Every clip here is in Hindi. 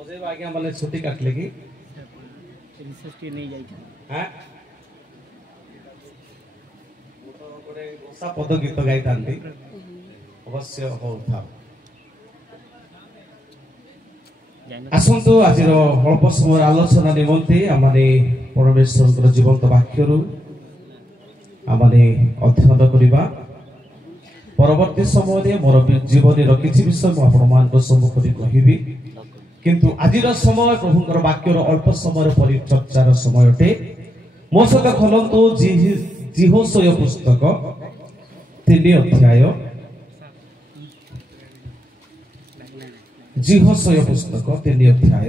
बजेब आज्ञा माने छुट्टी काटले कि रिसर्च नहीं जाई हां तो गोटे घोषा पद गीत गाई थांती अवश्य हो था आसंतु आज अल्प समय आलोचना निमंते आमाने परमेश्वर जीवंत वाक्यरु आमाने अध्ययन करिबा परवर्ती समय मोर जीवन किसी विषय मुझे सम्मुख कहबी किंतु आजिर समय प्रभुंर वाक्यर अल्प समय परिचर्चार समय अटे मो सहित खोलतु जिहोशय पुस्तक 3 अध्याय जिहोशय पुस्तक 3 अध्याय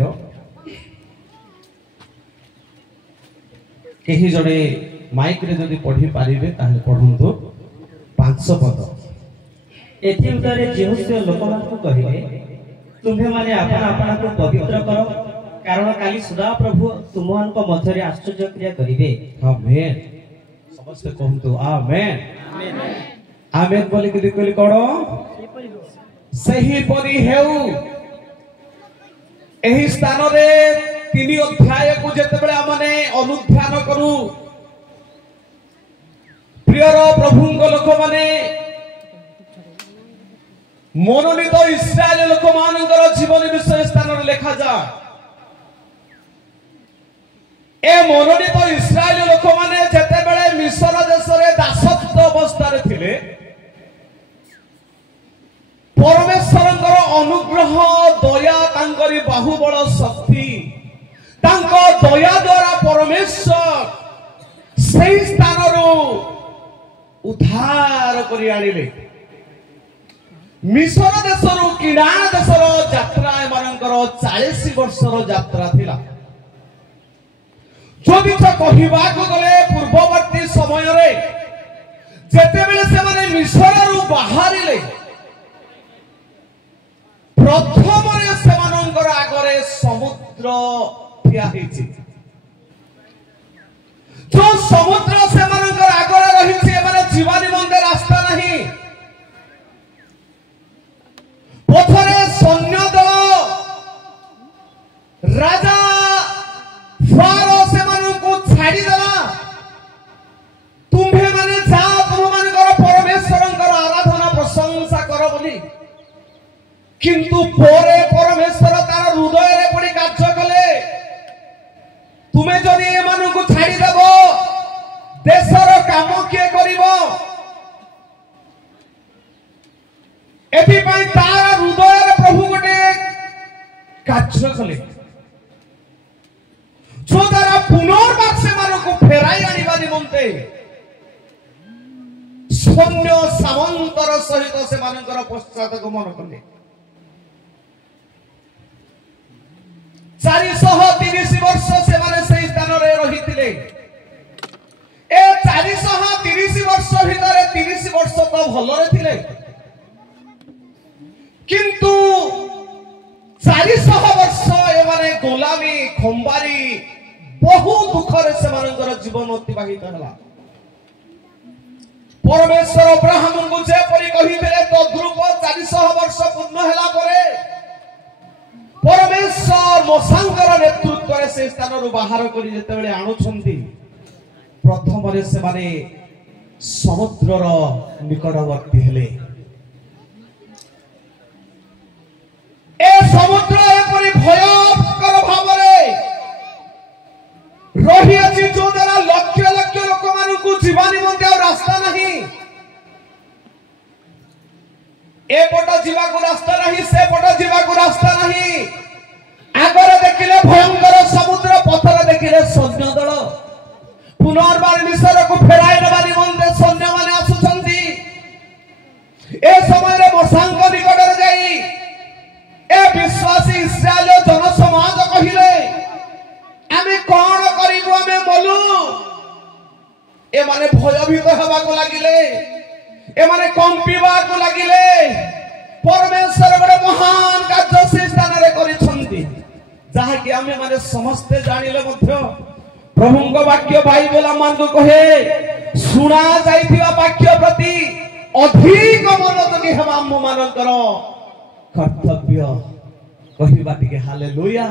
कहीं जड़े माइक रे जदि पढ़ी पारिबे ताले पढ़ंतु 5 पद एथि उतारे जिहोशय लोकमानकु कहिबे तुम्हे माने आपन आपन को पवित्र करो कारण काली सदा प्रभु तुमମାନଙ୍କ मध्यरे आश्चर्य क्रिया करिवे आमेन समस्त कहंतु आमेन आमेन बोली कि कहली कोन सही परि हेउ एही स्थान रे 3 अध्याय को जेतेबेले आमने अनुध्यान करू प्रियर प्रभुंग लोक माने मनोनीत इस्राएल लोक मानकर जीवन विषय स्थान लिखा जा ए मनोनीत इस्राएल लोक माने जेतेबेले मिस्र देश रे दासत्व अवस्था रे थिले परमेश्वरंकर अनुग्रह दया तांकरी बाहुबल शक्ति तांको दया द्वारा परमेश्वर सेही स्थान रो उद्धार करि आनिले मिस्र देशरू किराण देशर यात्रा एमानकर 40 वर्षर यात्रा थिला जदि तो कहिबाको गले पूर्ववर्ती समय रे जेतेबेले से माने मिस्ररू बाहरिले प्रथम रे सेमानकर आगरे समुद्र ठिया हिची जो समुद्र सेमानकर आगरे रहिछि एमाने जीवन निमंते रास्ता नहीं पथरे सैन्य दल राजा फारो से मानू छाड़ी देला तुम्हें माने जा तुम मानकर परमेश्वरंकर आराधना प्रशंसा कर बोली किंतु पोरे परमेश्वर तार हृदय रे पड़ी कार्य कले तुम्हें जदि ए मानू को छाड़ी देबो देशर काम किए करिवो एथि पई तार हृदय रे प्रभु गोटे कार्य कले जो द्वारा पुनर्बार से मानू फेराई आनिबा निमंते सैन्य सामंतर सहित से मानकर पश्चात गमन कले 430 वर्ष से माने से स्थान रे रहिथिले ए 430 वर्ष भितरे 30 वर्ष तो भलरे थिले किंतु 400 वर्ष ए माने गोलामी खंबारी बहु दुख रे से मानकर जीवन अतिबाहित हला परमेश्वर अब्राहम को जे परि कहिथिले तो ध्रुव 400 वर्ष पूर्ण हला परे परमेश्वर मोसांकर नेतृत्व रे से स्थान रु बाहर करी जेतेबेले आनुछंती प्रथम रे से माने समुद्रर निकटवर्ती हेले ए समुद्र एपरि भयंकर भावरे रही अछि जो द्वारा लक्ष लक्ष लोक मानकु जीवन निमंते आ रास्ता नहीं ए पट जीवाकु रास्ता नहीं से पट जीवाकु रास्ता नहीं आगरे देखिले भयंकर समुद्र पथर देखिले सैन्य दल पुनर्बार मिस्र को फेराई नेबा निमंते सैन्य माने आसुछंती ए समय रे मोसांक निकट रे जाई ए विश्वासी इस्राएल जन समाज कहिले आमे कोन करिबो आमे मलु ए माने भयभीत हेबा को लागिले ए माने कंपिबा को लागिले परमेश्वर बड़े महान कार्य से स्थान रे करिछंती जहा कि आमे माने समस्त जानिले मध्य प्रभुंग वाक्य बाइबल मान को कहे सुना जाइथिबा वाक्य प्रति अधिक मनोयोगी हेबा हम मानकर कर्तव्य कहिबा टिके हालेलुया।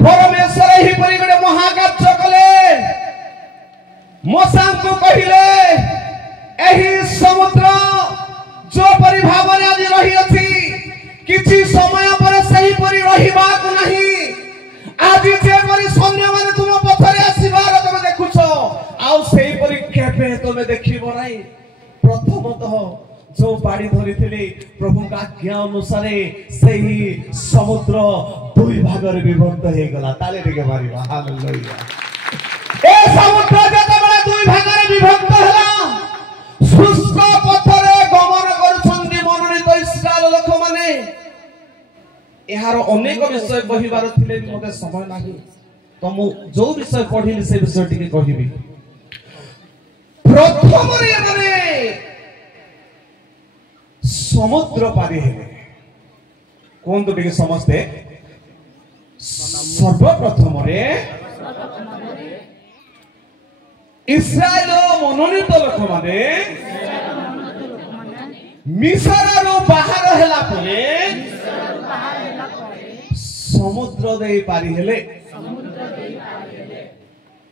परमेश्वर ही परि गडे महाकार्य कले मोसा को कहिले एही समुद्र जो परि भावरे आज रही अछि किछि समय पर सही परि रहिबा को नहीं। आज जे परि सैन्य माने तुम पथरे आसीबार तुम देखुछ आउ सेही परि केबे तुम देखिबो नाही। प्रथमतः जो बाड़ी धरिथिले प्रभु का आज्ञा अनुसार सही समुद्र दुई भागरे विभक्त हे गला। ताले टिके मारिबा हालेलुया। ए समुद्र जतबेला दुई भागरे विभक्त हला शुष्क पथरे गमन करूछन्ती मनोनीत इस्राएल लोक माने। एहार अनेक विषय कहिबार थिले मते समय नाही तो मु जो विषय पढिली से विषय टिके कहिबी। प्रथम रे माने समुद्र पारी हेले कोन तो टिके समझते। सर्वप्रथम रे इस्राएल मनोनीत लोक माने मिस्र रो बाहर हेला परे समुद्र दे पारी हेले।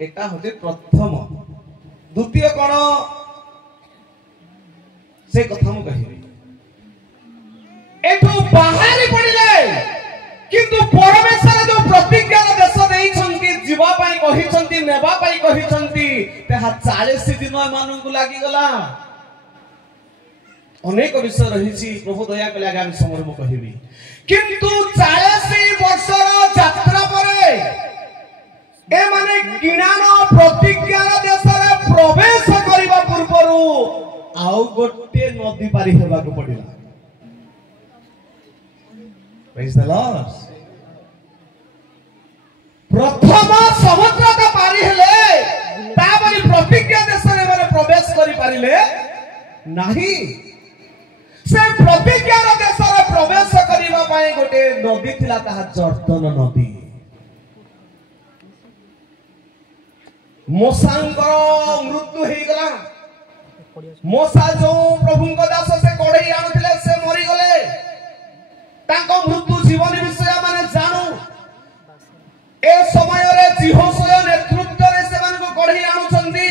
एटा होते प्रथम। द्वितीय कोन से कथा मु कहिबी। एठो बाहरी पडिले किंतु परमेश्वर जो प्रतिज्ञा देश देइछन्ती जीवा पई कहिछन्ती नेबा पई कहिछन्ती तेहा 40 दिन मानन को लागि गला। अनेक विषय रहिछि प्रभु दया कले आगामी समय मु कहिबी। किंतु 40 वर्षर यात्रा परे ए माने किणानो प्रतिज्ञा देश रे प्रवेश करिबा पूर्वरु आउ गोटे नदी पारी हेबा को पडिला। Praise the Lord. प्रथम समुद्र का पारी हेले ताबरी प्रतिज्ञा देश रे माने प्रवेश करि पारिले नाही। से प्रतिज्ञा देश रे प्रवेश करिबा पई गोटे नदी थिला ताहा जर्दन नदी। मोसांकर मृत्यु हे गला। मोसा जो प्रभु को दास से कोड़ई आनुथिले से मरि गले। ताको मृत्यु जीवन विषय माने जानु ए समय रे जिहोशय नेतृत्व रे से मान को कोड़ई आनुछंती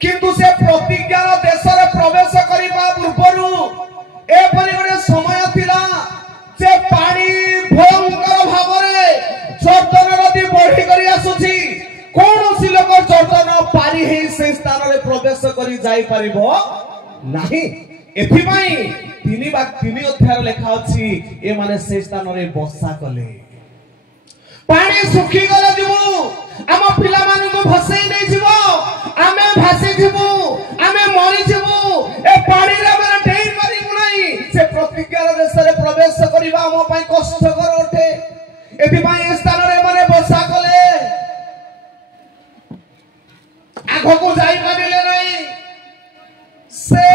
किंतु से प्रतिज्ञा देश रे प्रवेश करिबा पूर्वरु ए परि गोटे समय थिला से पानी भयंकर भावरे जर्दन नदी बढ़ी करी आसुची। कोनोसी लोक जर्दन पारी हे से स्थान रे प्रवेश करी जाई परिबो नाही। एथि पई तीन अध्याय लेखा अछि ए माने से स्थान रे बसा कले पानी सुखी गले दिबु हम पिला मान को भसई नै जिवो आमे भासी जिवु आमे मरि जिवु ए पानी रे माने डेई परिबु नै। से प्रतिज्ञा देश रे प्रवेश करिबा हम पई कष्टकर उठे। एथि पई ए स्थान रे माने बसा कले आगो को जाई पारिले नै। से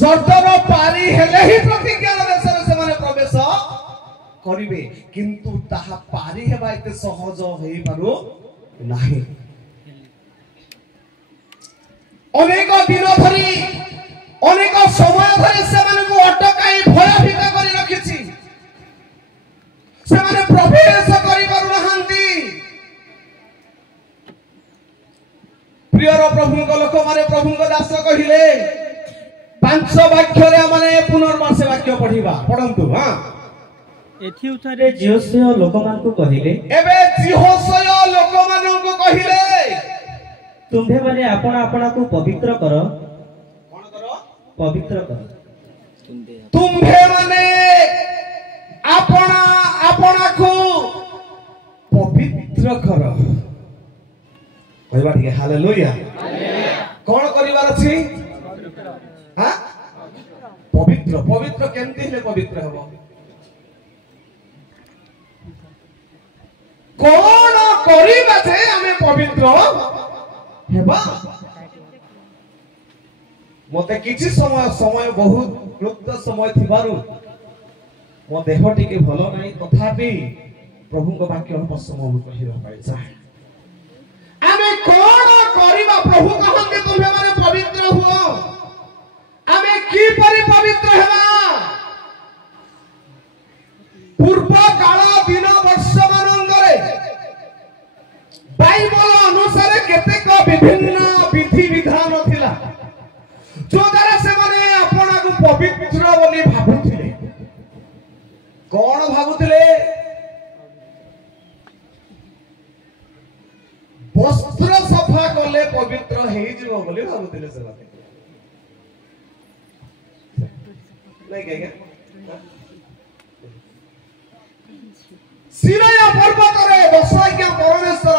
जर्दन पारी हेले ही प्रतिज्ञा देश रे से माने प्रवेश करिवे किंतु ताहा पारी हेबा एते सहज होई पारो नाही। अनेक दिन धरी अनेक समय धरी से माने को अटकाई भयभीत करी रखिछि। से माने प्रवेश करि पारु नहंती। प्रियर प्रभु को लोक माने प्रभु को दास कहिले 5 वाक्य रे माने पुनर्वार से वाक्य पढिबा पढंतु। हां एथि उठारे जिहोशय लोकमान को कहिले एबे जिहोशय लोकमान को कहिले तुम्भे माने आपण आपणा को पवित्र कर। कोन करो पवित्र कर। तुम्भे माने आपण आपणा को पवित्र कर। कहबा ठीक हालेलुया। कोन करिवार अछि। हां पवित्र पवित्र केमति हेले पवित्र हबो। कोन करिबा जे हमें पवित्र हेबा। मते किछि समय बहुत क्लुप्त समय थिबारु मो देह टिके भलो नाही तथापि प्रभु को वाक्य हम समय कहिबा पाइ चाहे। हमें कोन करिबा प्रभु कहंते तुमे माने पवित्र हुओ। हमें की परि पवित्र हेबा। पूर्व काल दिन वर्ष मानंगरे बाइबल अनुसार केतेक विभिन्न विधि विधान थिला जो द्वारा से माने अपना को पवित्र बोली भाबुथिले कोन भाबुथिले वस्त्र सफा कले पवित्र हे जीव बोली भाबुथिले से बात नहीं कहेगा सिनाय पर्वत रे दशाज्ञा परमेश्वर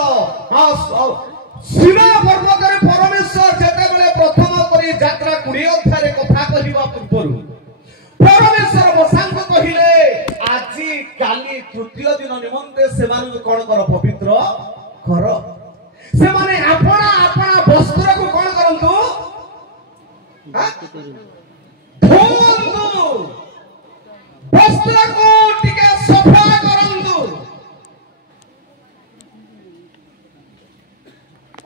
सिनाय पर्वत रे परमेश्वर जेते बेले प्रथम करी यात्रा 20 अध्याय कथा कहिबा पूर्वरु परमेश्वर मोसांक कहिले आजी काली तृतीय दिन निमंते सेमान कोन कर पवित्र कर से माने अपना अपना वस्त्र को कोन करंतु धोंतु वस्त्र को टिके सफा करंतु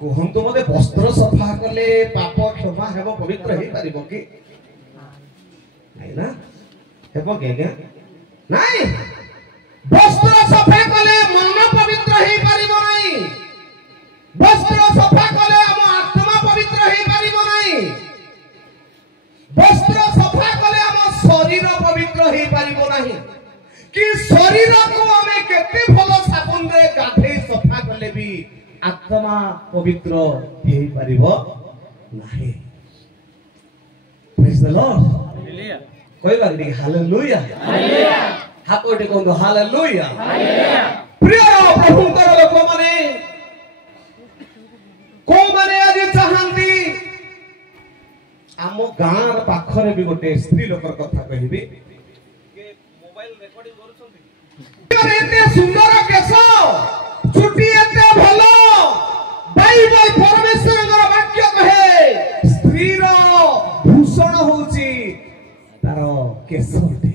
कहंतु मते वस्त्र सफा कले पाप क्षमा हेबो पवित्र हे पारिबो कि नाही ना हेबो के नाही वस्त्र सफा कले मन पवित्र हे पारिबो नाही वस्त्र सफा कले हम आत्मा पवित्र हे पारिबो नाही वस्त्र सफा कले हम शरीर पवित्र हे पारिबो नाही कि शरीर को हमें केते भलो साबुन रे गाधे सफा कले भी आत्मा पवित्र हे पारिबो नाही प्रेज द लॉर्ड हालेलुया कोई बात नहीं हालेलुया हालेलुया हापोटे कोंदो हालेलुया हालेलुया प्रिय प्रभुଙ୍କର लोक माने को माने आज चाहंती आम गाँर पाखरे भी गोटे स्त्री लोकर कथा कहबी मोबाइल रेकॉर्डिंग करूछंती एते सुंदर केस चुटी एते भलो बाइबल परमेश्वरଙ୍କର वाक्य कहे स्त्री रो भूषण होउची तार केसटे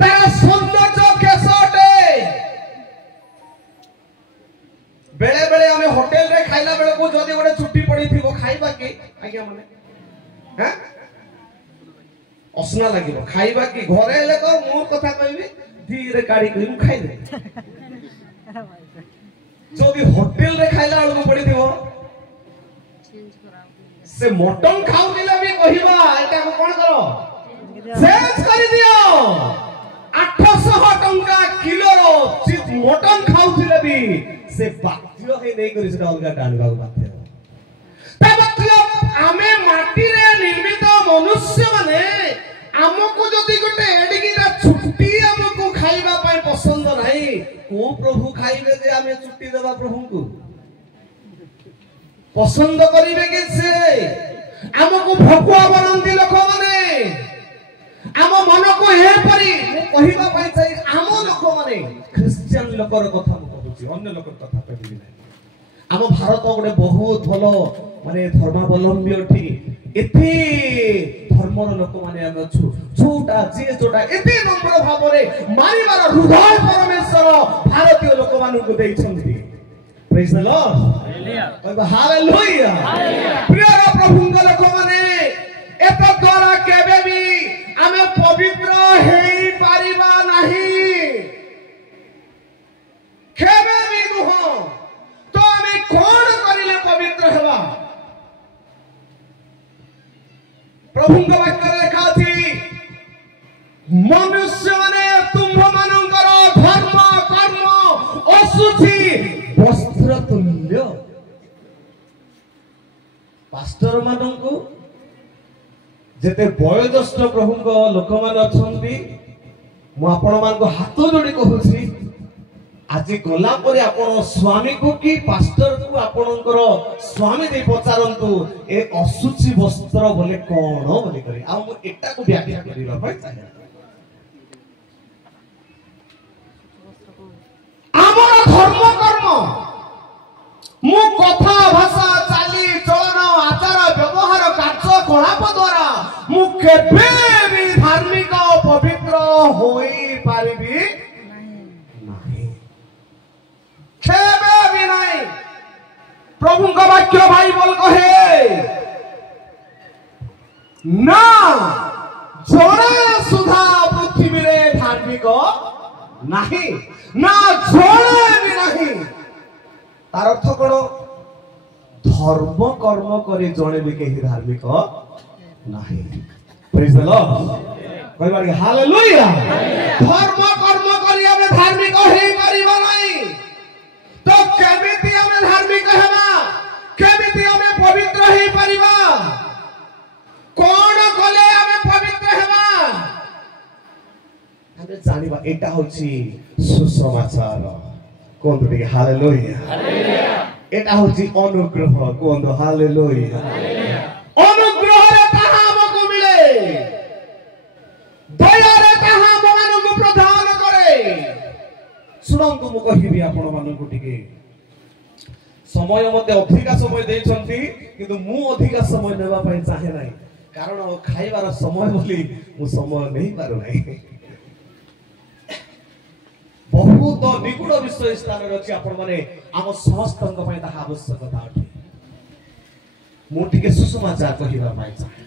तार सौंदर्य केसटे बेले बेले हमें होटल रे खाइला बेले को जदी गोटे छुट्टी पड़ी थी वो खाइबा की आज्ञा माने हैं असना लागिबो खाइबा की घरे ले तो मोर कथा कहबी धीरे गाड़ी कहि खाइ दे जदी होटल रे खाइला आलू पड़ी थी वो से मटन खाउ दिले भी कहिबा एटा को कोन करो चेंज कर दियो 800 टंका किलो रो मटन खाउ दिले भी से बाध्य हे नहीं करी से अलगा डालबा बाध्य मतलब आमे माटी रे निर्मित मनुष्य माने हमको जदी गोटे एडिगिरा छुट्टी हमको खाइबा पय पसंद नाही को प्रभु खाइबे जे आमे छुट्टी देबा प्रभु को पसंद करिवे के से हमको भकुआ बनंती लोक माने आम मन को हे परी मु कहिबा पय चाहि आम लोक माने क्रिश्चियन लोकर कथा मु कहूची अन्य लोकर कथा कहबी नाही आम भारत गोटे बहुत भलो माने धर्मावलंबी अठी एते धर्मर लोक माने हम छु छोटा जे छोटा एते नम्र भाव रे मारिबार हृदय परमेश्वर भारतीय लोक मानु को देइ छंती praise the lord hallelujah hallelujah प्रिय प्रभुଙ୍କ लोक माने एत द्वारा केबे भी हमें पवित्र हेई पारिबा नाही केबे भी नुह तो हमें कौन करिले पवित्र हेबा प्रभुଙ୍କ वाक्य लेखा छी मनुष्य माने तुम मानकर धर्म कर्म असुचि वस्त्र तुल्य पास्टर माननको जेते वयोज्येष्ठ प्रभुଙ୍କ लोक मान अछंती मु आपण मान को हाथ जोड़ी कहूछी आज गला परे आपण स्वामी को कि पास्टर को आपणकर स्वामी दे पचारंतु ए असुचि वस्त्र बोले कोन बोले करी आ मु एटा को व्याख्या करिबा पय चाहे आमर धर्म कर्म मु कथा भाषा चाली चलन आचार व्यवहार कार्य कलाप द्वारा मु केबे भी धार्मिक पवित्र होई पारिबी नाही केबे भी नाही प्रभु का वाक्य बाइबल कहे ना जड़े सुधा पृथ्वी रे धार्मिक धार्मिक नहीं ना जड़े भी नहीं तार अर्थ कौन धर्म कर्म करे जड़े भी कहीं धार्मिक नहीं प्रेज द लॉर्ड कहबार हालेलुया धर्म कर्म करी हमें धार्मिक हे परिबा नहीं तो केमिति हमें धार्मिक हेबा केमिति हमें पवित्र हे परिबा कोन कले हमें पवित्र हेबा हमें जानिबा एटा होची सुसमाचार कोन तो हालेलुया हालेलुया एटा होची अनुग्रह कोन तो हालेलुया अनुग्रह रे ताहा हमको मिले दया रे ताहा हमको प्रदान करे सुनंतु मु कहिबी आपण मानकु टिके समय मते अधिका समय देइछंती किंतु मु अधिका समय नेबा पई चाहे नाही कारण खाइबार समय बोली मु समय नहीं पारु नाही बहुत निगुण विषय स्थान रछि आपण माने आम समस्तक पई ता आवश्यकता अटे मु टिके सुसमाचार कहिबा पई चाहे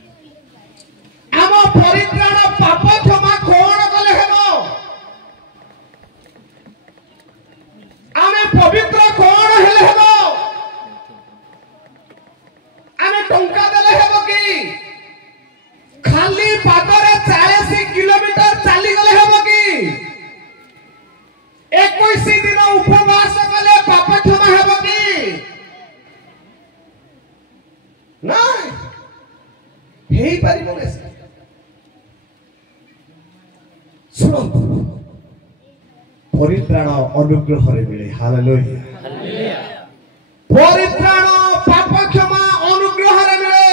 आम परित्राण पाप क्षमा कोन कले हेबो आमे पवित्र कोन हेले हेबो आमे टंका देले हेबो की खाली पादरे 40 किलोमीटर चाली गले हेबो की 21 दिन उपवास कले पाप क्षमा हेबो की ना हेई परिबो ने सुनो परित्राण अनुग्रह रे मिले हालेलुया हालेलुया परित्राण पाप क्षमा अनुग्रह रे मिले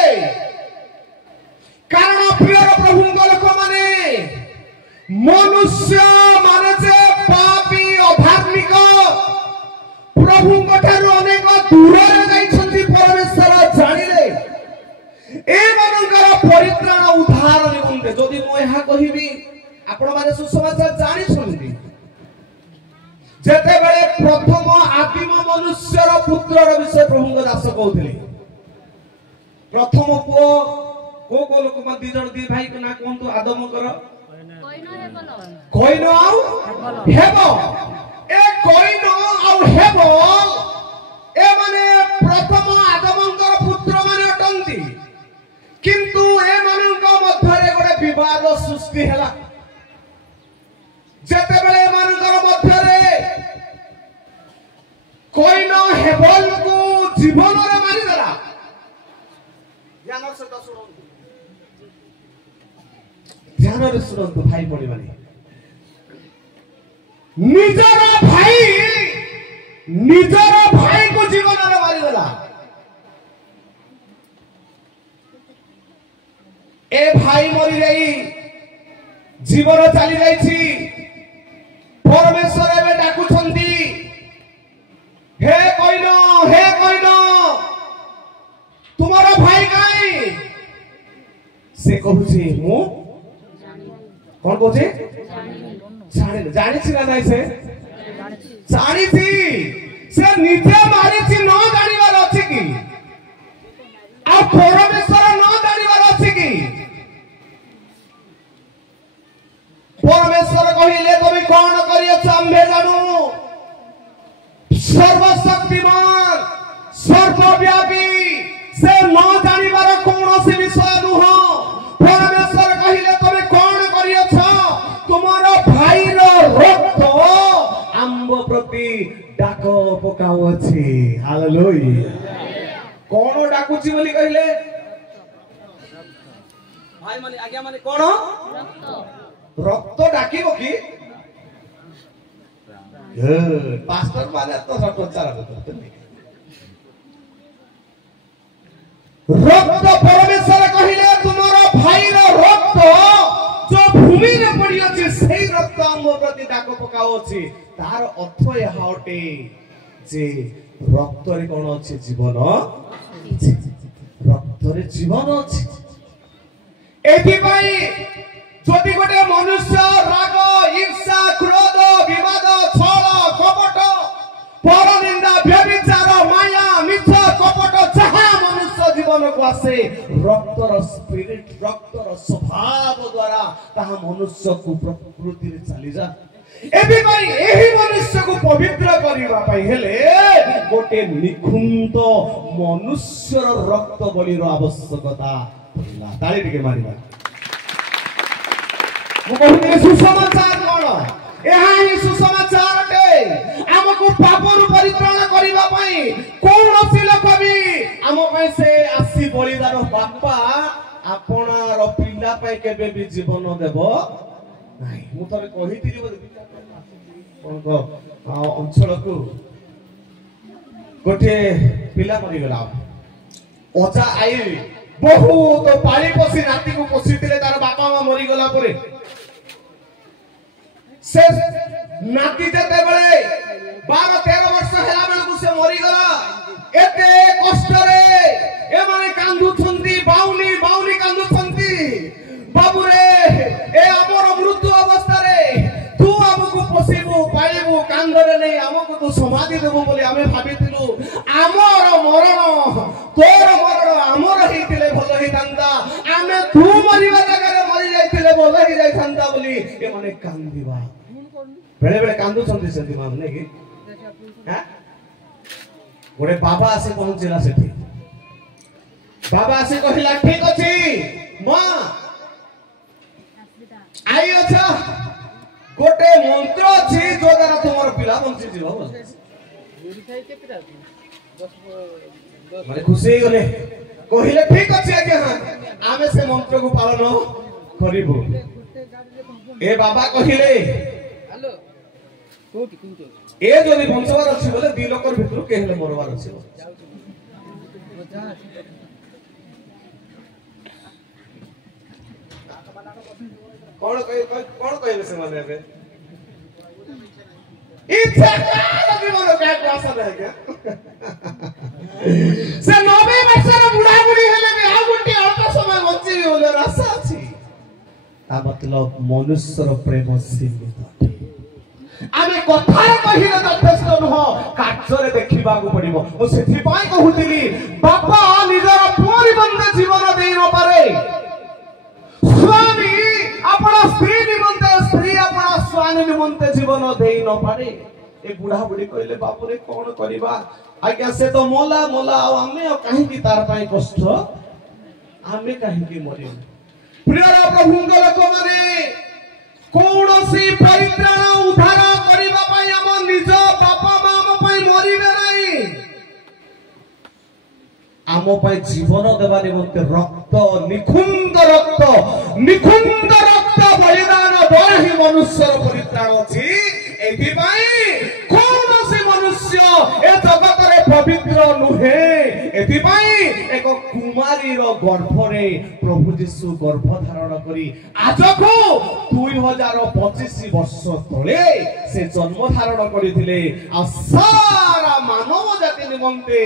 कारण प्रिय प्रभु लोक माने मनुष्य माने जे पापी अधार्मिक प्रभु कोठारो अनेक दूर रे जाइछंती परमेश्वर जानिले ए मनकर परित्राण उद्धार निमंते जदि मो एहा कहिबी आपण माने सुसमाचार जानि सुनबी जेते बेले प्रथम आदिम मनुष्यर पुत्रर विषय प्रभु दास कहउथिले प्रथम पुओ को लोक मा दी जण दी भाई को ना कोंतु आदम कर कोइनो आउ हेबो ए कोइनो आउ हेबो ए माने प्रथम आदमंकर पुत्र माने अटंती किंतु ए मानक मध्यरे गोटे विवाद सृष्टि हैला जेते बेले मानकर मध्यरे कोइनो हेबल को जीवन रे मारि देला ध्यान से तो सुनो ध्यान रे सुनो तो भाई पड़ी माने निजर भाई को जीवन रे मारि देला ए भाई मरि जाई जीवन चली जाईछि परमेश्वर एबे डाकुछंती हे कोइनो तुम्हारा भाई काई से कहूछि मु कोन कहूछि जानि छी ना नाही से जानि छी से निजे मारि छी न जानिबार अछि की आ परमेश्वर न जानिबार अछि की परमेश्वर कहिले तुम कौन करियछ आम्भे जानु सर्वशक्तिमान सर्वव्यापी से न जानिबार कोनोसी विषय नुह परमेश्वर कहिले तुम कौन करियछ तुमर भाई रो रक्त आम्ब प्रति डाक पकाउ अछि हालेलुया कोन डाकुछि बोली कहिले भाई माने आज्ञा माने कोन रक्त डाकिबो की पास्टर माने तो सटोचार करते रक्त परमेश्वर कहिले तुमरो भाई रो रक्त जो भूमि रे पड़ी अछि सेही रक्त आम प्रति डाक पकाउ अछि तार अर्थ एहा अटे जे रक्त रे कोन अछि जीवन रक्त रे जीवन अछि एथि पई যদি গোটে মনুষ্য রাগ ঈর্ষা ক্রোধ বিবাদ ছল কপট পরনিন্দা ব্যভিচার মায়া মিথ্য কপট যাহা মনুষ্য জীবনকু আসে রক্তর স্পিরিট রক্তর স্বভাব দ্বারা ताहा मनुष्य को प्रकृति रे चली जा एबी भाई एही मनुष्य को पवित्र करिवा पई हेले गोटे निखुंत मनुष्यर रक्त बलि रो आवश्यकता पड़ला ताली टिके मारिबा मु कहूते सुसमाचार कोन एहा ही सुसमाचार अटे हमको पापरु परित्राण करिवा पई कोनोसी लोक भी हम पई से आसी बलिदान बापा आपणार पिला पई केबे भी जीवन देबो नाही मु थरे कहितिली बोले अंचल को गोटे पिला मरी गला ओजा आई बहुत पाली पोसी नाती को पोसीतिले तार बापा मा मरी गला परे से नाती जते बेले 12-13 वर्ष हेला बेल को से मरी गला एते कष्ट रे ए माने कांदु छंती बाउली बाउली कांदु छंती बाबू रे ए हमर मृत्यु अवस्था रे तू हमको पोसिबू पाइबू कांदरे नै हमको तू समाधि देबो बोली हमें भाबितिलु हमर मरण तोर मरण हमर हेतिले भलो हेतांदा हमें तू मरिबा जगह रे मरि जाइतिले भलो हे जाइतांदा बोली ए माने कांदिबा बेले बेले कांदु छंती सेंती मान नै कि हां गोटे बाबा आसे पहुंचला सेठी बाबा आसे कहिला ठीक अछि मां आई अच्छा गोटे मंत्र अछि जो द्वारा तुमर पिला बंची जीव माने खुशी गले कहिले ठीक अछि आज्ञा आमे से मंत्र को पालन करिबो ए बाबा कहिले हेलो कोठी कोठी ए जदी बंचवार अछि बोले दी लोकर भितर केहले मरवार अछि कौन कहले से माने बे इच्छा का जीवन का आशा रह गया से 90 वर्षर बुढ़ा बुढ़ी हेले भी आ गुटी अल्प समय बंची बोले आशा अछि ता मतलब मनुष्यर प्रेम सीमित आमे कथार कहिले यथेष्ट नह कार्य देखिबा को पड़िबो ओ सेथि पाई कहूतिली बापा निजर पुरी बंदे जीवन देई न पारे स्वामी अपना स्त्री निमंते स्त्री अपना स्वामी निमंते जीवन देई न पारे ए बुढ़ा बुढ़ी कहले बापू रे कोन करबा आज्ञा से तो मोला मोला आमे काहे की तार पाई कष्ट आमे काहे की मरि प्रिय प्रभुंग लोक माने कोनोसी परित्राण उद्धार करबा पाई हम निज बापा मामा पाई मरिबे नाही आम पाई जीवन देवा निमंते रक्त निखुंद रक्त बलिदान द्वारा ही मनुष्य परित्राण अछि एथि पाई कोनोसी मनुष्य ए जगत रे पवित्र नुहे एथि पाई एक कुमारी रो गर्भ रे प्रभु यीशु गर्भ धारण करी आज को 2025 वर्ष तले से जन्म धारण करिथिले आ सारा मानव जाति निमंते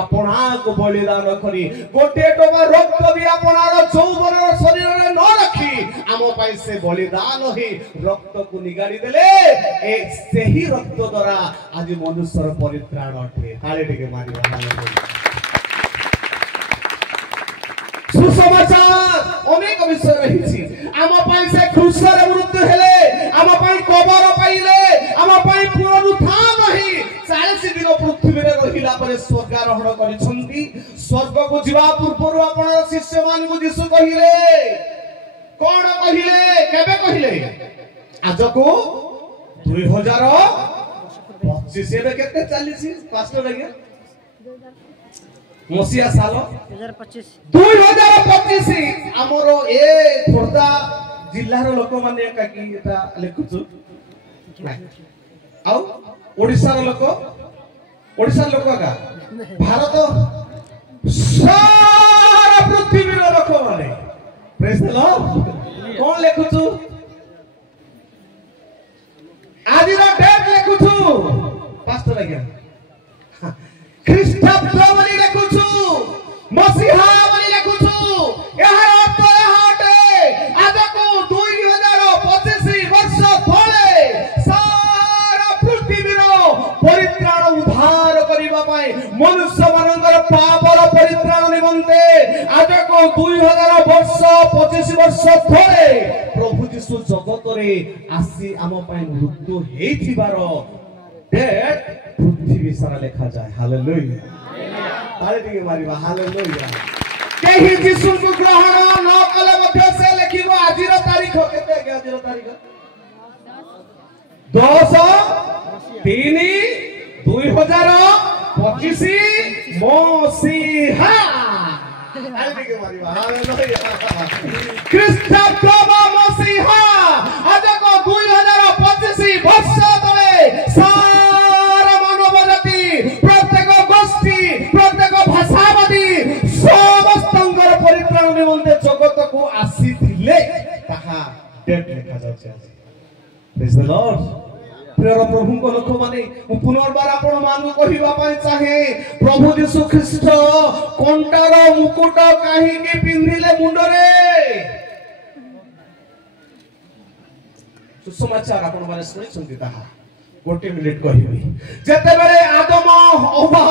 आपणा को बलिदान करी गोटे टोबा रक्त भी आपणार चौवन शरीर रे न रखी आम पाई से बलिदान ही रक्त को निगाड़ी देले ए सेही रक्त द्वारा आज मनुष्यर परित्राण अटे ताले टिके मारिबा सुसमाचार अनेक विषय रहिछि आम पाई से क्रूसर मृत्यु हेले आम पाई कबर पाइले आम पाई पुनरुत्थान ही 40 दिन पृथ्वी रे रहिला परे स्वर्गारोहण करिसंती स्वर्ग को जीवा पूर्व आपण शिष्य मान को यीशु कहिले कोन कहिले केबे कहिले आज को 2025 एबे केते चलीसी पास्टर लगे मसिया साल 2025 हमरो ए खोर्धा जिल्ला रो लोक माने काकी एटा लेखुछु आउ ओडिसा रो लोक का भारत सारा पृथ्वी रो लोक माने प्रेज द लॉर्ड कोन लेखुछु आदि रो डेट लेखुछु पास्टर लगे ख्रीष्टाब्द बोली लेखुछु मसीहा बोली लेखुछु एहार अर्थ एहाटे आज को 2025 वर्ष तले सारा पृथ्वी रो परित्राण उद्धार करिबा पाए मनुष्य मानकर पापर परित्राण निमंते आज को 2025 वर्ष तले प्रभु यीशु जगत रे आसी आम पई मृत्यु हेथिबार डेट पृथ्वी सारा लेखा जाए हालेलुया ताले टिके मारिबा हालेलुया केही यीशु को ग्रहण न कले मध्ये से लिखिबो आजिर तारीख केते के आजिर तारीख 10/3/2025 मसीहा ताले टिके मारिबा हालेलुया ख्रीष्टाब्द मसीहा आज को 2025 वर्ष तले सारा मानव जाति प्रत्येक गोष्ठी प्रत्येक भाषावादी समस्तंकर परित्राण निमंते जगत को आसीथिले ताहा डेट लिखा जाउछे आज प्रेज द लॉर्ड प्रिय प्रभु को लोक माने पुनर्बार आपण मान कहिबा पई चाहे प्रभु यीशु ख्रीष्ट कंटार मुकुट काहे के पिंधिले मुंड रे सुसमाचार आपण माने सुनि सुनति ताहा गोटे मिनिट कहिबी जते बेले आदम हवा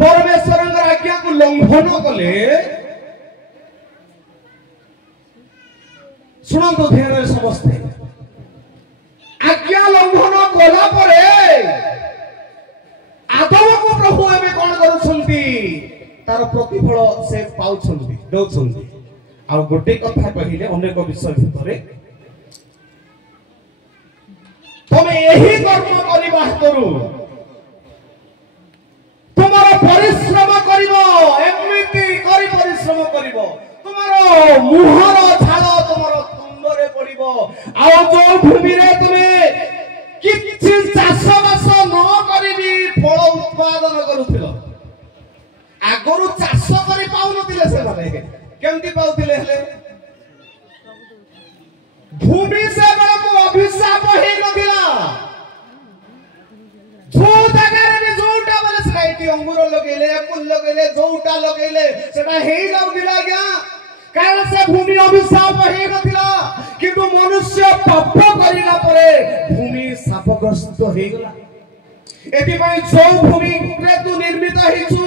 परमेश्वरंकर आज्ञा को लंघन कले सुनंतो ध्यान समस्ते आज्ञा लंघन कला परे आदम को प्रभु एबे कोन करूछंती तार प्रतिफल से पाउछंती दउछंती आ गोटे कथा कहिले अनेक विषय भितरे तमे यही कर्म करिबा हेतु तुमर परिश्रम करिवो एमिति करि परिश्रम करिवो तुमर मुहर झाल तुमर तुंडरे पड़िवो आ जो भूमि रे तुमे किछि चाष बास न करिबी फल उत्पादन करूथिलो आगरु चाष करि पाउ नथिले से माने केमति पाउथिले हेले भूमि से बड़ा को अभिशाप हे नथिला जो जगह रे जोटा बोले सेटाइटी अंगूर लगेले एप्पल लगेले जोटा लगेले सेटा हे जाउथिला क्या कारण से भूमि अभिशाप हे नथिला किंतु मनुष्य पाप करिला परे भूमि शापग्रस्त हे गला एति पई जो भूमि रे तू निर्मित हिचु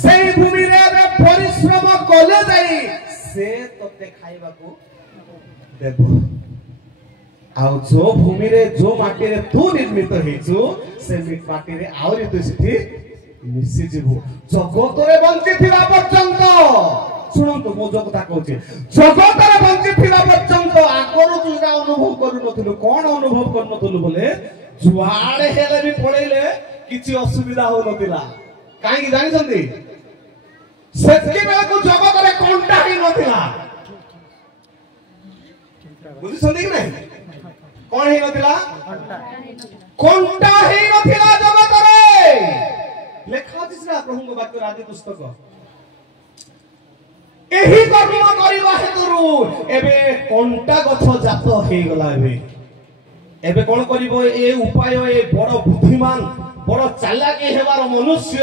सेई भूमि रे परिश्रम कले जाई से तते खाइबा को देबो आ जो भूमि रे जो माटी रे तू निर्मित हेचु से माटी रे आउरी तू सिठी मिसी जीवो जगत रे बंची थिबा पर्यंत सुनंतु मो जो कथा कहूची जगत रे बंची थिबा पर्यंत आगरु तू का अनुभव करू नथुलु कोन अनुभव कर नथुलु बोले जुआड़े हेले भी पड़ेले किछि असुविधा हो नथिला काहे कि जानि छथि सेतके बेला को जगत रे कोनटा ही नथिला बुझि छथि कि नहीं कोन ही नथिला कोनटा ही नथिला जगत रे लेखा दिसरा प्रभु वाक्य आदि पुस्तक एही कर्म करिबा हेतुरु एबे कोनटा गछ जात हे गला एबे कोन करिवो ए उपाय ए बड़ बुद्धिमान बड़ चालाकी हेबार मनुष्य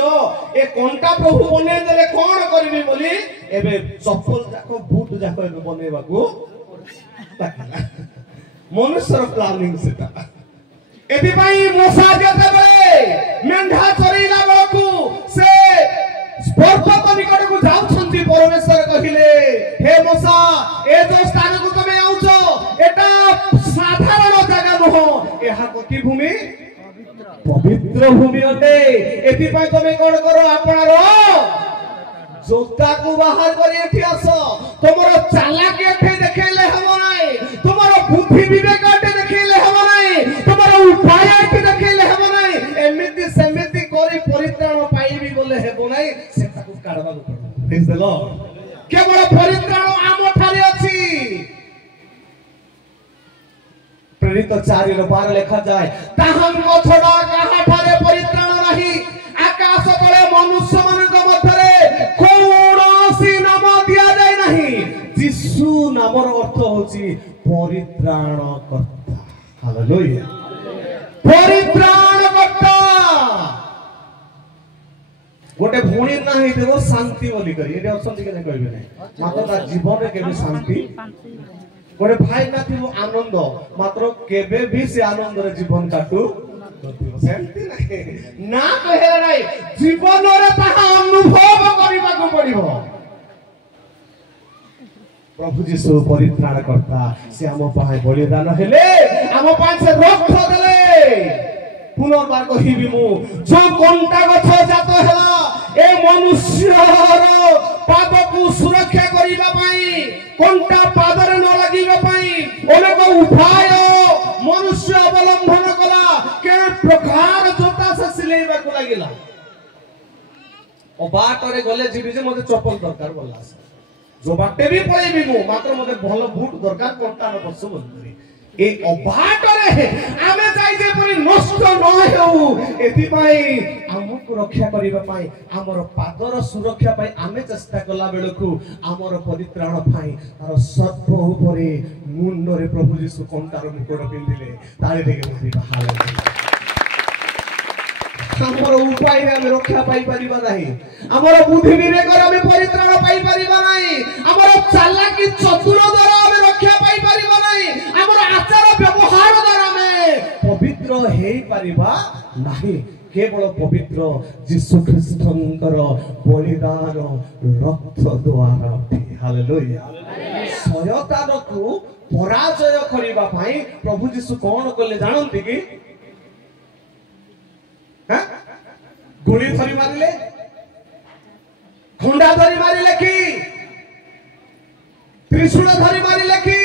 ए कोनटा प्रभु बने देले कोन करबी बोली एबे चप्पल जाको बूट जाको एबे बनेबाकू मनुष्यर प्लानिंग सेटा एबी भाई मोसा जते बेले मेंढा चरीला बेलकू से पर्वत निकट को जाउछंती परमेश्वर कहिले हे मोसा ए जो स्थान को तमे आउछो एटा साधारण जगह नहो एहा कोकी भूमि पवित्र भूमि अटे एति पय तमे कोन करो आपनारो जोता को बाहर करी एठी आसो तमरो चालाकी एठी देखेले हम नै तमरो बुद्धि विवेक एठी देखेले हम नै तमरो उपाय एठी देखेले हम नै एमिति सेमिति करी परित्राण पाइबी बोले हेबो नै सेटा को काढबा पड़ो प्रेज द लॉर्ड केवल परित्राण आम ठारे अछि प्रेरित 4 रो 12 लिखा जाय ताहन को छोड़ा कहा ठारे परित्राण नाही आकाश तले मनुष्य मानक मध्यरे कौनसी नाम दिया जाय नाही यीशु नामर अर्थ होची परित्राण कर्ता हालेलुया परित्राण कर्ता गोटे भूणी ना हे देबो शांति बोली करी एटे असन के कहबे नै मात्र ता जीवन रे केबे शांति गोटे भाई ना थिबो आनंद मात्र केबे भी से आनंद रे जीवन काटू सेंति नै ना कहे नै जीवन रे ता अनुभव करिबा को पड़िबो प्रभु जीशु परित्राण करता से आम पाए बलिदान हेले आम पाए से रक्त देले पुनर्बार कहिबी मु जो कंटा गछ जात हला ए मनुष्यर पाद को सुरक्षा करिबा पई कंटा पादरे न लागिबा पई अनेक उपाय मनुष्य अवलंबन कला के प्रकार जोता से सिलेबा को लागिला ओ बाटरे गले जिबि जे मते चप्पल दरकार बोला जो बाटे भी पळेबी मु मात्र मते भलो बूट दरकार कंटा न बसु बंदरी ए अबाटरे आमे जाई जे परि नष्ट न हेउ एति पई हमकु रक्षा करिबा पई हमर पादर सुरक्षा पई आमे चेष्टा कला बेलकु हमर परित्राण पई तार सर्प उपरे मुंडरे प्रभु जीशु कंटार मुकुट पिंदिले ताळे देके मुदिबा हालेलुया हमर उपाय रे हम रक्षा पाई परिबा नाही हमर बुद्धि विवेक रे हम परित्राण पाई परिबा नाही हमर चालाकी चतुर द्वारा हम रक्षा पाई परिबा नाही हमर आचार व्यवहार द्वारा हम पवित्र हेई परिबा नाही केवल पवित्र यीशु ख्रीष्टंकर बलिदान रक्त द्वारा हालेलुया शयतान को पराजय करिबा पई प्रभु यीशु कोन करले जानंती कि गुली धरी मारिले खंडा धरी मारिले कि त्रिशूल धरी मारिले कि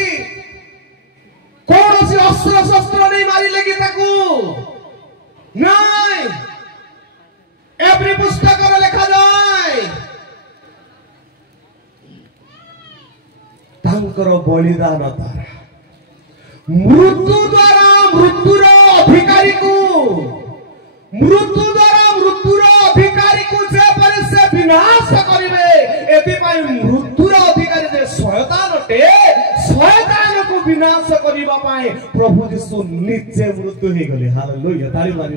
कौन सी अस्त्र शस्त्र नहीं मारिले कि ताकू नहीं एवरी पुस्तक रे लिखा जाए तांकर बलिदान द्वारा मृत्यु द्वारा मृत्युर अधिकारी को मृत्यु द्वारा मृत्युर अधिकारी को जे पर से विनाश करिवे एति पई मृत्युर अधिकारी जे शयतान टे शयतान को विनाश करिबा पाए प्रभु यीशु निजे मृत्यु हे गले हालेलुया ताली मारी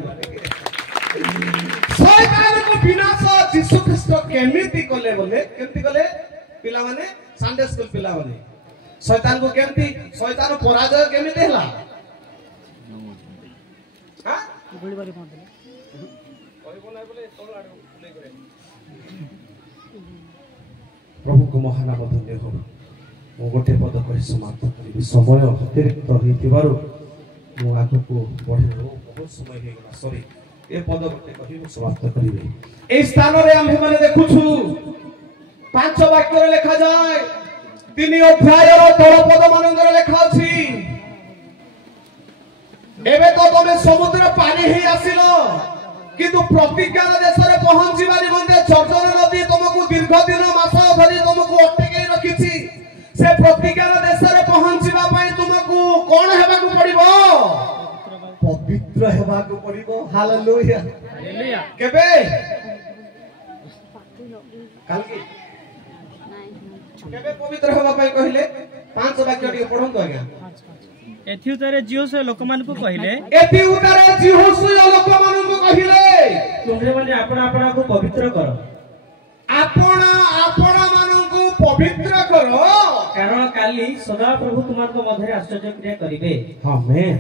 शयतान को विनाश यीशु ख्रीष्ट केमिति कले बोले केमिति कले पिला माने संडे स्कूल पिला माने शयतान को केमिति शयतान पराजय केमिति हला हां गोली बारी कोन प्रभु को महानाम धन्य हो मो गोटे पद कहि समाप्त करी समय अतिरिक्त होइतिबारु मो आगु को बढ़े बहुत समय हे गला सॉरी ए पद गोटे कहि मो समाप्त करिवे ए स्थान रे हम माने देखुछु पांच वाक्य रे लिखा जाय तीन अध्याय रो तळ पद मानंगर लिखा अछि एबे तो तमे समुद्र पानी हे आसिलो किंतु प्रतिज्ञा देश रे पहुंचीबा निमंते जर्जन नदी तुमको दीर्घ दिन मास धरि तुमको अटके रखिछि से प्रतिज्ञा देश रे पहुंचीबा पई तुमको कोन हेबा को पड़िबो पवित्र हेबा को पड़िबो हालेलुया हालेलुया केबे काल के केबे पवित्र हेबा पई कहिले पांच वाक्य टिके पढंतो आज्ञा एथि उतारे जीवस लोकमान को कहिले एथि उतारे जीवस लोकमान को कहिले तुमरे माने आपना आपना को पवित्र करो आपना आपना मानन को पवित्र करो कारण काली सदा प्रभु तुमान को मधुर आश्चर्य क्रिया करिवे आमेन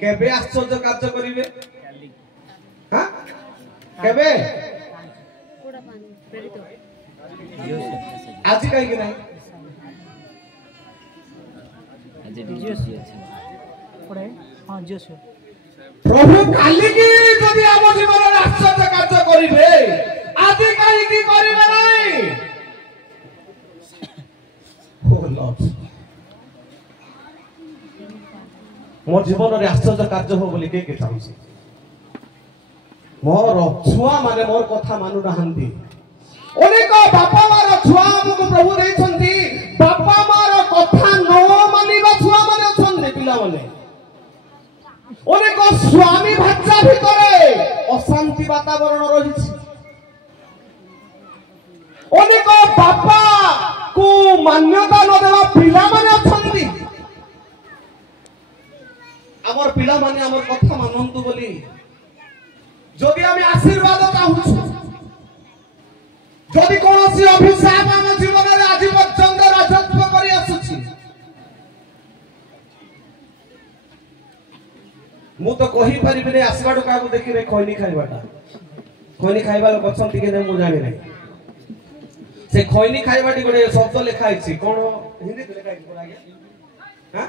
केबे आश्चर्य कार्य करिवे हां केबे कोडा पानी प्रेरित आज काई कि नहीं प्रभु काली की जदि आम जीवन आश्चर्य कार्य करिवे आज काई की करिवे नहीं ओ लॉर्ड मो जीवन रे आश्चर्य कार्य हो बोली के चाहूसी मोर छुआ माने मोर कथा मानु नहंती अनेक बापा मार छुआ हमको प्रभु देइछंती बापा मार कथा न मानिबा छुआ माने अछन पिला माने अनेक स्वामी भाषा भितरे अशांति वातावरण रहिछि अनेक बापा को मान्यता न देवा पिला माने अछंती हमर पिला माने हमर कथा मानंतु बोली जदि हम आशीर्वाद चाहूछु जदि कोनोसी अभिशाप हम जीवन रे आज पर्यंत राजत्व करि आसुछि मु तो कहि परिबे नै आसबाडो काको देखि रे खैनी खाइबा लोक अछंती के नै मु जानि नै से खैनी खाइबाटी गोटे शब्द लेखा आइछि कोन हिंदी तो लेखा है आगे हां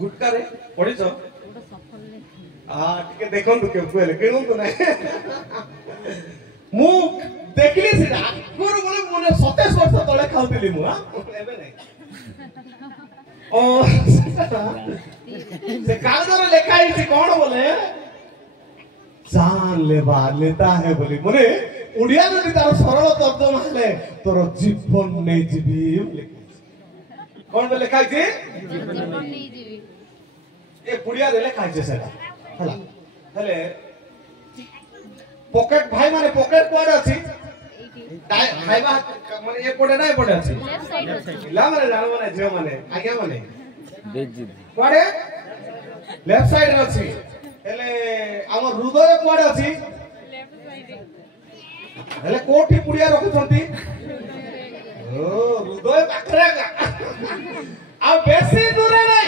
गुटका रे पढिछ हां ठीक है देखो तो केले केणो तो नहीं मु देखली सेटा गुरु गुरु मने 27 वर्ष तळे खाउतिली मु हां एबे नहीं ओ से कागजर लेखा है कौन बोले जान लेता है बोली मने उड़िया जदि तार सरल तर्जमा हेले तोर जीवन नहीं जीवी कौन बोले लेखा है जीवन नहीं जीवी ए बुढ़िया रे लेखा है सेटा हला हेले पॉकेट भाई माने पॉकेट कोड अछि खाइबा माने ए पड़े ना पड़े अछि लेफ्ट साइड अछि ला माने जानो माने जे माने आज्ञा माने बेजी कोडे लेफ्ट साइड अछि हेले हमर हृदय कोडे अछि लेफ्ट साइड हेले कोठी पुड़िया रखुछंती ओ हृदय पाखरे आ बेसी दूरे नै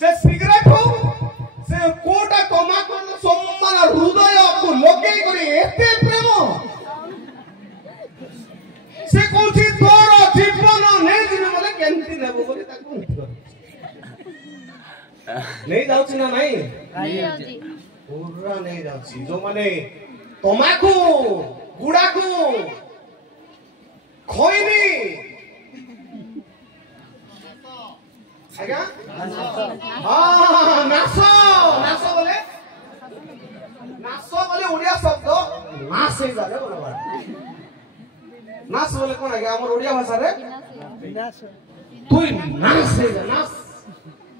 से सिगरेट हो से कोटा तमाकू सम्मान हृदय को लगे करी एते प्रेम से कोठी तोर जीवन नहीं जीवन बोले केंती नेबो बोले ताकू नहीं जाउछि ना नहीं जाउछि पूरा नहीं जाउछि जो माने तमाकू गुड़ाकू खइनी आज्ञा हां नासो बोले ओडिया शब्द नास हे जाले बोलबा नास बोले कोन आज्ञा हमर ओडिया भाषा रे विनाश तू नास हे जा नास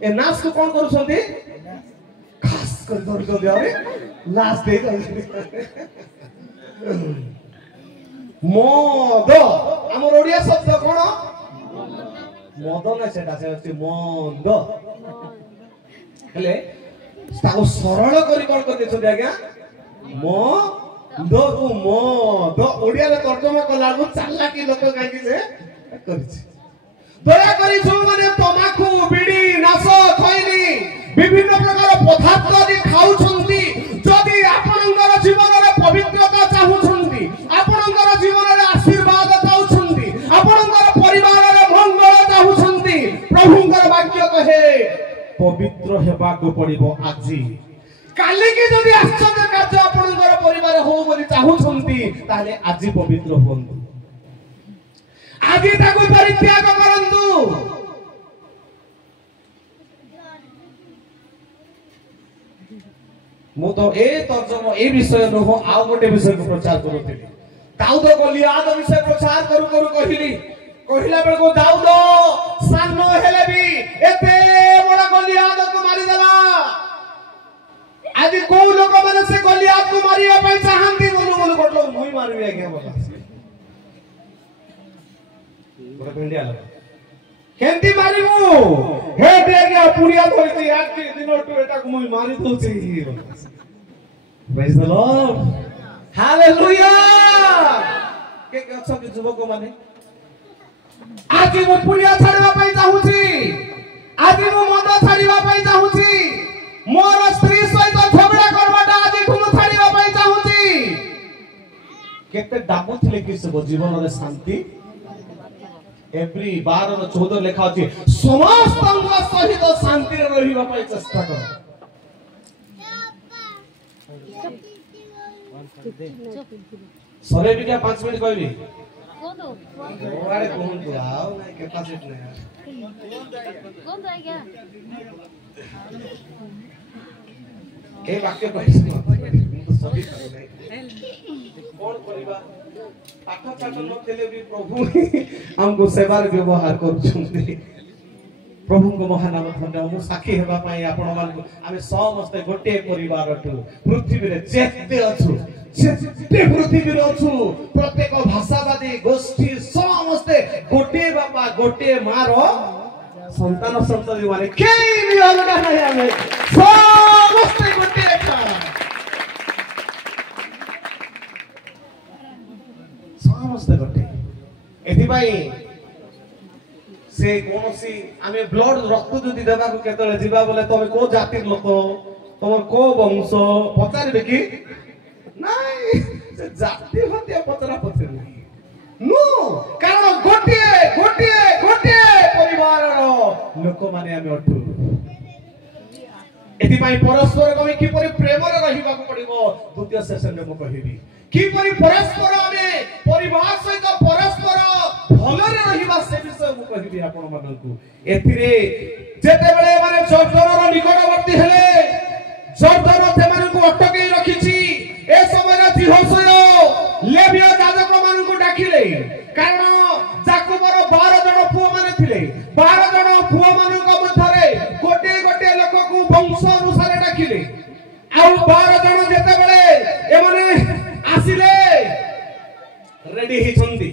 ए नास को कोन करूछंती खास कर धर दो दियारे लास्ट दे मद हमर ओडिया शब्द कोन मद ना सेटा से मंद हेले ताको सरल करी कोन कर देछो आज्ञा मद को मद ओडिया रे तर्जमा कलागु चालाकी लोक काई से करछि दया करी जो माने तमाकू बीड़ी नास खैनी विभिन्न प्रकार पदार्थ आदि खाउछंती जदि आपनकर जीवन रे पवित्रता चाहुछंती आपनकर जीवन रे आशीर्वाद चाहुछंती आपनकर परिवार रे मंगल चाहुछंती प्रभुंकर वाक्य कहे पवित्र हेबा को पड़िबो आजी काली के जदि आश्चर्य कार्य आपनकर परिवार हो बोली चाहुछंती ताले आजी पवित्र होंतु आजी ताकू परित्याग करंतु मु तो ए तर्जमा ए विषय न हो आ गोटे विषय को प्रचार करूथिली दाऊद गलियाद विषय प्रचार करू कहिली कहिला बेल को दाऊद सानो हेले भी एते बड़ा गलियाद को मारी देला आदि को लोक माने से गलियाद को मारिया पई चाहंती बोलू गोटलो मुई मारबी आगे बोला बड़ा भेंडिया लगा केंती मारिमु हे देगिया पुरिया धरती आज के दिन टू एटा को मुई मारी दोछि प्रेज द लॉर्ड हालेलुया के अच्छा के युवक माने आज मु पुरिया छाड़वा पई चाहूची आज मु मद छाड़वा पई चाहूची मोर स्त्री सहित झगड़ा करबाटा आज ठुम छाड़वा पई चाहूची केते डाकुथले कि सब जीवन रे शांति एवरी 12 और 14 लिखा अछि समस्त अंग सहित शांति रे रहिबा पई चेष्टा कर सरे भी क्या 5 मिनट कहबी कोन दो अरे कोन तो आओ ना कैपेसिटी नहीं कोन जाए क्या ए वाक्य कहै तो सभी कोन करबा पाठ पाठ न केले भी प्रभु हमको सेवार व्यवहार करूछन्ती प्रभु को महानाम धन्य मु साखी हेबा पई आपण मान आमे समस्त गोटे परिवार अटु पृथ्वी रे जेते अछु जेते पृथ्वी रे अछु प्रत्येक भाषावादी गोष्ठी समस्त गोटे बापा गोटे मार संतान संतति माने केई भी अलगा नाही आमे समस्त गोटे एका समस्त गोटे एथि पई से कोनोसी आमे ब्लड रक्त जदि देबा को केतले जीवा बोले तमे को जातिर लोक तमर को वंश पचारबे कि नाही से जाति हत्या पचरा पचर नाही नो कारण गोटे लोक माने आमे अठु एति पई परस्पर कमी किपरि प्रेम रे रहिबा को पड़िबो द्वितीय सेशन रे म कहिबी किपरि परस्पर आमे परिवार सहित परस्पर भल रे रहिबा से विषय म कहिबी आपण माननकु एथिरे जेते बेले माने जर्दन रो निकटवर्ती हेले जर्दन ते माननकु अटकी रखिछि ए समय रे जिहोशय लेविय याजक माननकु डाकिले कारण जाकुबर 12 जण पुओ माने थिले 12 जण पुओ माननक मध्यरे गोटे गोटे लोक को वंश अनुसार डाकिले आउ 12 जण जेते बेले एमने आसिले रेडी हिचंदी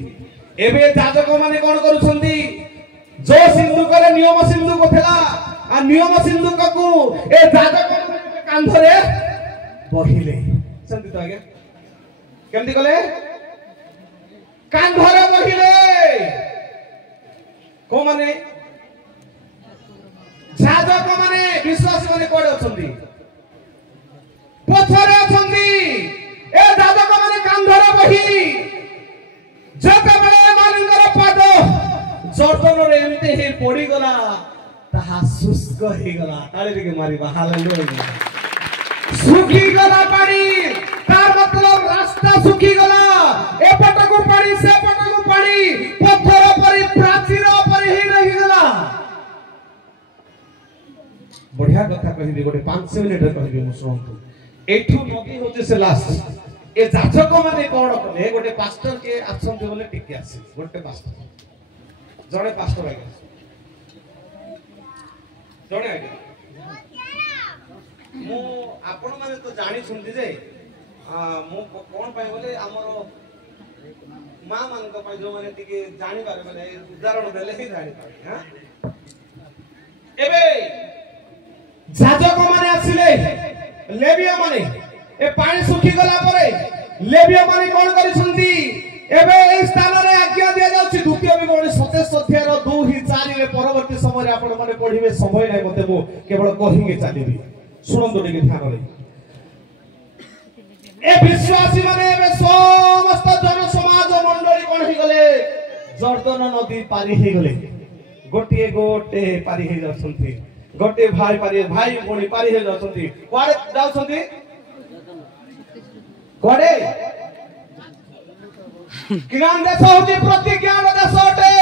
एबे याजक माने कोन करूछंदी जो सिंधुक रे नियम सिंधुक थिला आ नियम सिंधुक को ए याजक कांधरे बहिले संति तो आगे केमति कले कांधरे बहिले को माने याजक माने विश्वासी माने कोडे अछंती पछरे अछंती ए याजक माने कांधरे बही जते बेले मालिकर पाद जर्दन रे एमते हे पड़ी गला ताहा शुष्क हे गला ताली रे मारिबा हालेलुया सुखी गला पानी तार मतलब रास्ता सुखी गला ए पटको पानी से पटको पानी पत्थर परी प्राचीर परी ही रही गला बढ़िया कथा कहिबी गोटे 5 मिनिट रे कहिबी मु सुनतु एठू नदी होते से लास्ट ए जाजक माने कोन कले गोटे पास्टर के आछंती बोले टिके आसी गोटे पास्टर जणे पास्टर आगे जणे आगे मु आपण माने तो जानि सुनती जे मु कोन पाए बोले हमर मां मान को पाए जो माने टिके जानि पारे माने उदाहरण देले ही जानि पारे हां एबे जाजक माने आसिले लेविया माने ए पानी सुखी गला परे लेविया माने कोन करिसंती एबे ए स्थान रे आज्ञा दिया जाउची द्वितीय विवरणी 27 अध्याय रो 2 ही 4 रे परवर्ती समय रे आपण माने पढिबे समय नै मते मु केवल कहिगे चालिबी सुनंदो टिके ध्यान रे ए विश्वासी माने एबे समस्त जन समाज मंडली कोन ही गले जर्दन नदी पारी ही गले गोटे गोटे पारी ही जाउछंती गोटे भाई भोनी पारी हे जाउछंती कोडे जाउछंती कोडे किरान देश होची प्रतिज्ञार देश अटे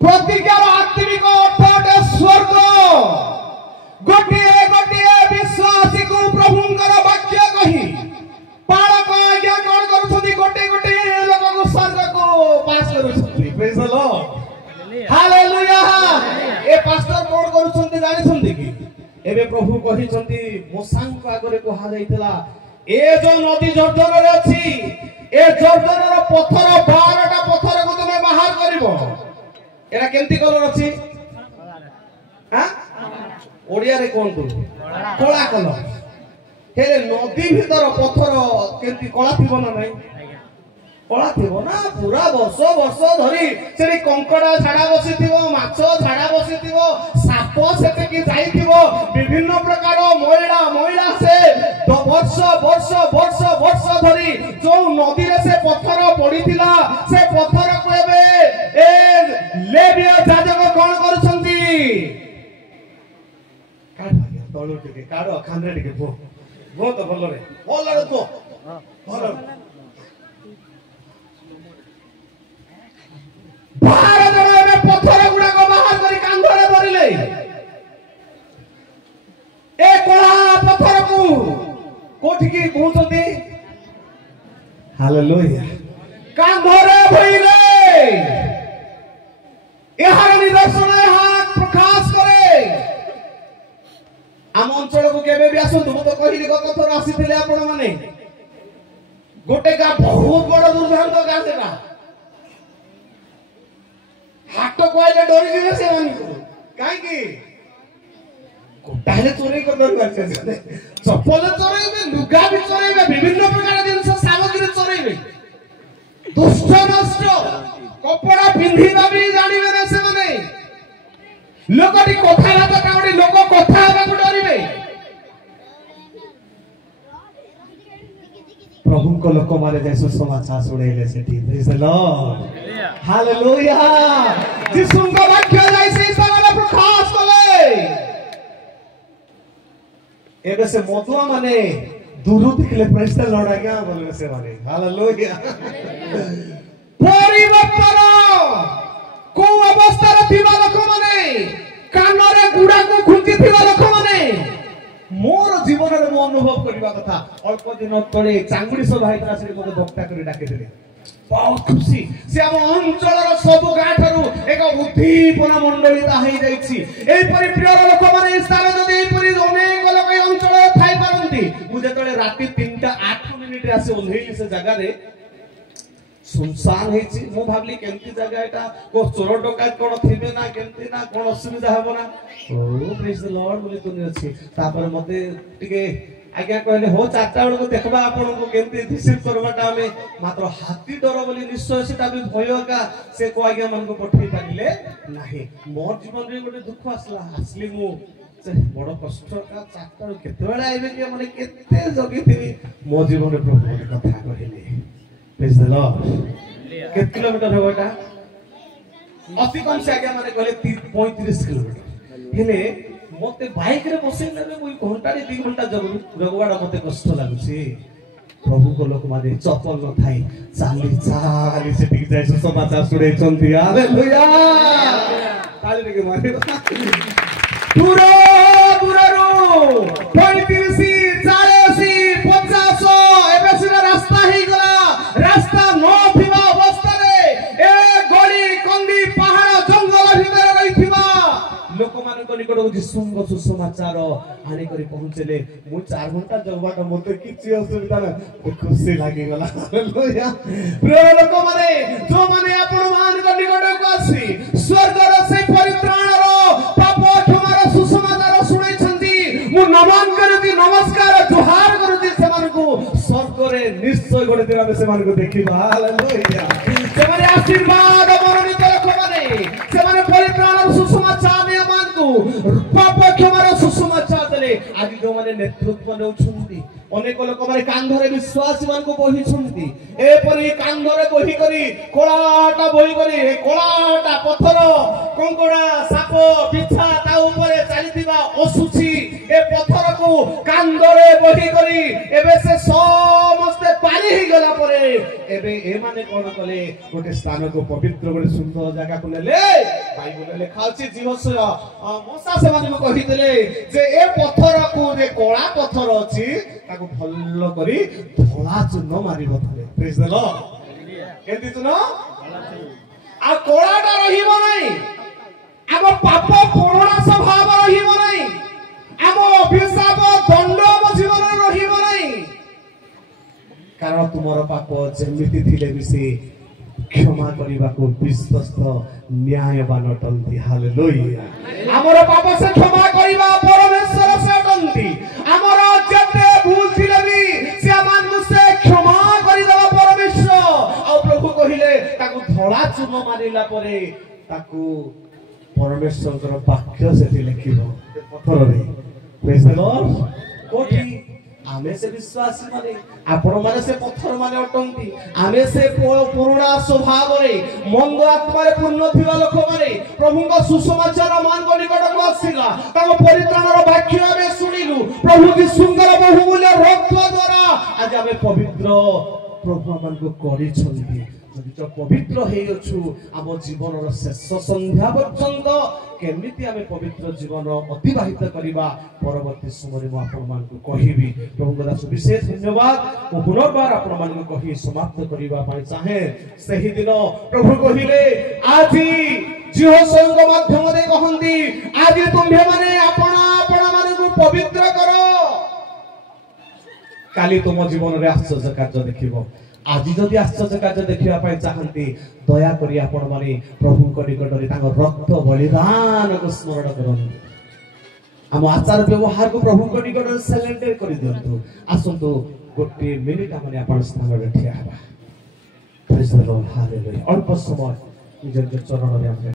प्रतिज्ञार आत्मिक अर्थ अटे स्वर्ग गोटे गोटे विश्वासी को प्रभुंकर वाक्य कहि पाळक आज्ञा कोन करूछंती गोटे गोटे लोक को स्वर्ग को पास करूछंती प्रेज द लॉर्ड हालेलुया ए पास्टर कोन करूछंती जानि छंती कि एबे प्रभु कहि छंती मोसांक आगरे कहा जाइतला ए जो नदी जर्दन रे अछि ए जर्दन रो पत्थर 12टा पत्थर को तुमे बाहर करिवो एरा केंती कलर अछि हां ओडिया रे कोन तू कोला कलर हेले नदी भीतर पत्थर केंती कोला थिबो ना नै कोला थिबो ना पूरा वर्ष धरी सेरी कंकड़ा झाड़ा बसिथिबो माछो झाड़ा बसिथिबो साप सेते की जाइथिबो विभिन्न प्रकार महिला से वर्ष धरी जो नदी रे से पत्थर पड़ीथिला से पत्थर को एबे ए लेविय याजक कोन करछंती काढ तळो टिके काढ खानरे टिके भो तो भलो तो भलो बाहर जण में पत्थर गुडा को बाहर करी कांधरे भरिले ए कोला पत्थर को कोठी की पहुंचती हालेलुया कांधरे भइले एहार निदर्शन एहा प्रकाश करे आम अंचल को केबे भी आसु मु तो कहिली गत थोर आसीथिले आपण माने गोटे गा बहुत बड़ दुर्दांत गा सेटा हाट कोइले डोरी दिने से मानी काई की कोटाले चोरी कर डर करछे चप्पल चोरैबे लुगा भी चोरैबे विभिन्न प्रकार जिंस सामग्री चोरैबे दुष्ट नष्ट कपड़ा पिंधिबा भी जानिबे ना से माने लोकटी कथा बात काउडी लोक कथा बाबा को डरिबे प्रभु को लोक मारे जैसो समाचार सुनेले सेठी प्रेज द लॉर्ड हालेलुया जिसुंग वाक्य जैसे एबे से मधुआ माने दूर देखले प्रेज द लॉर्ड आज्ञा बोले से माने हालेलुया परिवर्तन को अवस्था रे थिबा लोक माने कानरे गुडा को खुंची थिबा लोक माने मोर जीवन रे मो अनुभव करबा कथा अल्प दिन तळे चांगुडी सभा हैतरा से मते वक्ता करी डाके देले बहुत खुशी से हम अंचल रो सब गां थारु एक उद्दीपना मंडलिता हेई जाईछि एई परि प्रिय लोक माने स्थान जदि एई परि अनेक लोक अंचल थाई पारंती मु जेतळे राती 3:08 मिनिट रे आसे ओल्हेली से जगह रे सुनसान हेछि मु भाबली केमती जगह एटा को चोर डकायत कोन थिबे ना केमती ना कोन असुविधा हबो ना ओ प्रेज द लॉर्ड बोली तुनी अछि तापर मते टिके आज्ञा कहले हो चारटा बेल को देखबा आपन को केमती रिसीव करबाटा हमें मात्र हाथी डर बोली निश्चय सेटा भी भयका से को आज्ञा मन को पठै पानिले नाही मोर जीवन रे गोटे दुख आसला असली मु से बड़ कष्ट का चारटा केते बेला आइबे के माने केते जगी थिबी मो जीवन रे प्रभु के कथा कहिले प्रेज द लॉर्ड के किलोमीटर है बेटा अति कम से आगे माने कहले 35 किलोमीटर हेले मते बाइक रे बसे लेबे कोई घंटा रे 2 घंटा जगवाडा मते कष्ट लागुछि प्रभु को लोक माने चपल न थाई चाली चाली से टिक जाय समाचार सुनै चंती हालेलुया ताली रे के मारे दूर दूररो 35 40 50 एबे सिना रास्ता ही गला रास्ता न थिबा अवस्था रे ए गली कंदी पहाड़ जंगल भितर रहिथिबा लोक मान को निकट जिसुंग सुसमाचार आनी करी पहुंचले मु 4 घंटा जगबाट मते किछि असुविधा न खुशी लागि गला हालेलुया प्रिय लोक माने जो माने आपण मान को निकट को आसी स्वर्ग रो से परित्राण रो पाप क्षमा रो सुसमाचार सुनै छंती मु नमन करती नमस्कार जोहार करती से मान को स्वर्ग रे निश्चय गोटे दिन में से मान को देखिबा हालेलुया से माने आशीर्वाद मनोनीत लोक माने से माने परित्राण सुसमाचार पाप क्षमार सुसमाचार देले आज जो माने नेतृत्व नेउछुंती अनेक लोक माने कांधरे विश्वासी मान को बही छुंती ए परि कांधरे बही करी कोलाटा बही करी ए कोलाटा पत्थर कंकोड़ा साप बिछा ता ऊपर चलीथिबा असुची ए पत्थर को कांधरे बही करी एबे से समस्त पानी ही गला परे एबे ए माने कोन कले गोटे स्थान को पवित्र गोटे सुंदर जगह को लेले बाइबल लेखा अछि जीवस्य मोसा से माने कहितले जे ए पत्थर को जे कोला पत्थर अछि ताको भल्लो करी धोला चूर्ण मारिबो थले प्रेज द लॉर्ड केंती चूर्ण आ कोलाटा रहिबो नै आगो पाप पुरुणा स्वभाव रहिबो नै आगो अभिशाप दंड म जीवन रहिबो नै कारण तुमरो पाप जेमिति थिले बिसे क्षमा करिबा को विश्वस्त न्यायवान अटंती हालेलुया हमर पाप से क्षमा करिबा परमेश्वर से अटंती हमर जते भूल थिले भी से मानु से क्षमा करि देबा परमेश्वर आ प्रभु कहिले ताकू धोला चूर्ण मारिला परे ताकू परमेश्वर वाक्य से लिखिबो पत्थर रे प्रेज द लॉर्ड कोठी आमे से विश्वासी माने आपण माने से पत्थर माने अटंती आमे से पुरुणा स्वभाव रे मंद आत्मा रे पूर्ण थिबा लोक माने प्रभु को सुसमाचार मान को निकट को आसीला ताको परित्राण रो वाक्य आमे सुनिलु प्रभु की सुंदर बहुमूल्य रक्त द्वारा आज आमे पवित्र प्रभु मान को करि छंती जदि तो पवित्र हे अछु आम जीवन रो शेष संध्या पर्यंत केमिति आमे पवित्र जीवन अतिबाहित करिबा परवर्ती समय म आपण मान को कहिबी प्रभु दास विशेष धन्यवाद ओ पुनर्बार आपण मान को कहि समाप्त करिबा पई चाहे सही दिन प्रभु कहिले आजि जिहो संग माध्यम दे कहंती आजि तुम्हे माने आपण मान को पवित्र करो काली तुम जीवन रे आश्चर्य कार्य देखिबो आज जदि आश्चर्य कार्य देखिबा पई चाहंती दया करी आपण माने प्रभु को निकट रे तांग रक्त बलिदान को स्मरण करन हम आचार व्यवहार को प्रभु को निकट रे सरेंडर करि दियंतु आसंतु गोटे मिनिट माने आपण स्थान रे ठिया हबा प्रेज द लॉर्ड हालेलुया अल्प समय निज चरण रे